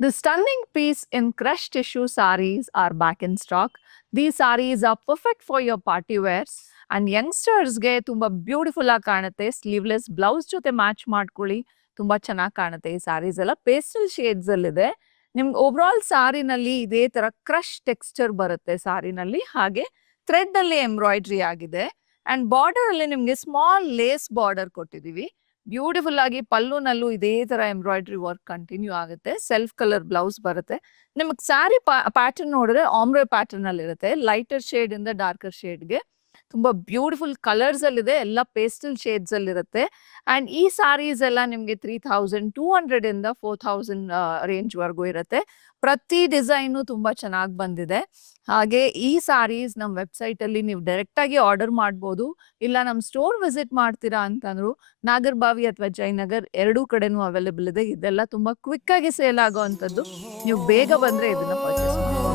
The stunning piece in crushed tissue sarees are back in stock. These sarees are perfect for your party wears and youngstersಗೆ ತುಂಬಾ beautiful ಆಗಿ ಕಾಣುತ್ತೆ. Sleeveless blouse ಜೊತೆ match ಮಾಡ್ಕೊಳ್ಳಿ. ತುಂಬಾ ಚೆನ್ನಾಗಿ ಕಾಣುತ್ತೆ. ಈ ಸಾರೀಸ್ ಎಲ್ಲ ಪೇಸ್ಟಲ್ ಶೇಡ್ಸ್ ಅಲ್ಲಿದೆ. ನಿಮ್ಗೆ ಓವರ್ ಆಲ್ ಸಾರಿನಲ್ಲಿ ಇದೇ ತರ ಕ್ರಶ್ ಟೆಕ್ಸ್ಚರ್ ಬರುತ್ತೆ ಸಾರಿನಲ್ಲಿ. ಹಾಗೆ ಥ್ರೆಡ್ ಅಲ್ಲಿ ಎಂಬ್ರಾಯ್ಡ್ರಿ ಆಗಿದೆ ಅಂಡ್ ಬಾರ್ಡರ್ ಅಲ್ಲಿ ನಿಮ್ಗೆ ಸ್ಮಾಲ್ ಲೇಸ್ ಬಾರ್ಡರ್ ಕೊಟ್ಟಿದೀವಿ. ಬ್ಯೂಟಿಫುಲ್ ಆಗಿ ಪಲ್ಲುನಲ್ಲೂ ಇದೇ ತರ ಎಂಬ್ರಾಯ್ಡ್ರಿ ವರ್ಕ್ ಕಂಟಿನ್ಯೂ ಆಗುತ್ತೆ. ಸೆಲ್ಫ್ ಕಲರ್ ಬ್ಲೌಸ್ ಬರುತ್ತೆ. ನಿಮಗೆ ಸ್ಯಾರಿ ಪ್ಯಾಟರ್ನ್ ನೋಡಿದ್ರೆ ಆಮ್ರೆ ಪ್ಯಾಟರ್ನ್ ಅಲ್ಲಿ ಇರುತ್ತೆ. ಲೈಟರ್ ಶೇಡ್ ಇಂದ ಡಾರ್ಕರ್ ಶೇಡ್ಗೆ ತುಂಬಾ ಬ್ಯೂಟಿಫುಲ್ ಕಲರ್ಸ್ ಅಲ್ಲಿ ಇದೆ. ಎಲ್ಲ ಪೇಸ್ಟಲ್ ಶೇಡ್ಸ್ ಅಲ್ಲಿ ಇರುತ್ತೆ. ಅಂಡ್ ಈ ಸಾರೀಸ್ ಎಲ್ಲ ನಿಮ್ಗೆ 3200 ಇಂದ 4000 ರೇಂಜ್ ವರೆಗೂ ಇರುತ್ತೆ. ಪ್ರತಿ ಡಿಸೈನು ತುಂಬಾ ಚೆನ್ನಾಗಿ ಬಂದಿದೆ. ಹಾಗೆ ಈ ಸಾರೀಸ್ ನಮ್ಮ ವೆಬ್ಸೈಟ್ ಅಲ್ಲಿ ನೀವು ಡೈರೆಕ್ಟ್ ಆಗಿ ಆರ್ಡರ್ ಮಾಡಬಹುದು. ಇಲ್ಲ ನಮ್ಮ ಸ್ಟೋರ್ ವಿಸಿಟ್ ಮಾಡ್ತೀರಾ ಅಂತಂದ್ರು ನಾಗರಬಾವಿ ಅಥವಾ ಜಯನಗರ್ ಎರಡೂ ಕಡೆನೂ ಅವೈಲೇಬಲ್ ಇದೆ. ಇದೆಲ್ಲ ತುಂಬಾ ಕ್ವಿಕ್ ಆಗಿ ಸೇಲ್ ಆಗುವಂತದ್ದು. ನೀವು ಬೇಗ ಬಂದ್ರೆ ಇದನ್ನ ಪರ್ಚೇಸ್ ಮಾಡಿ.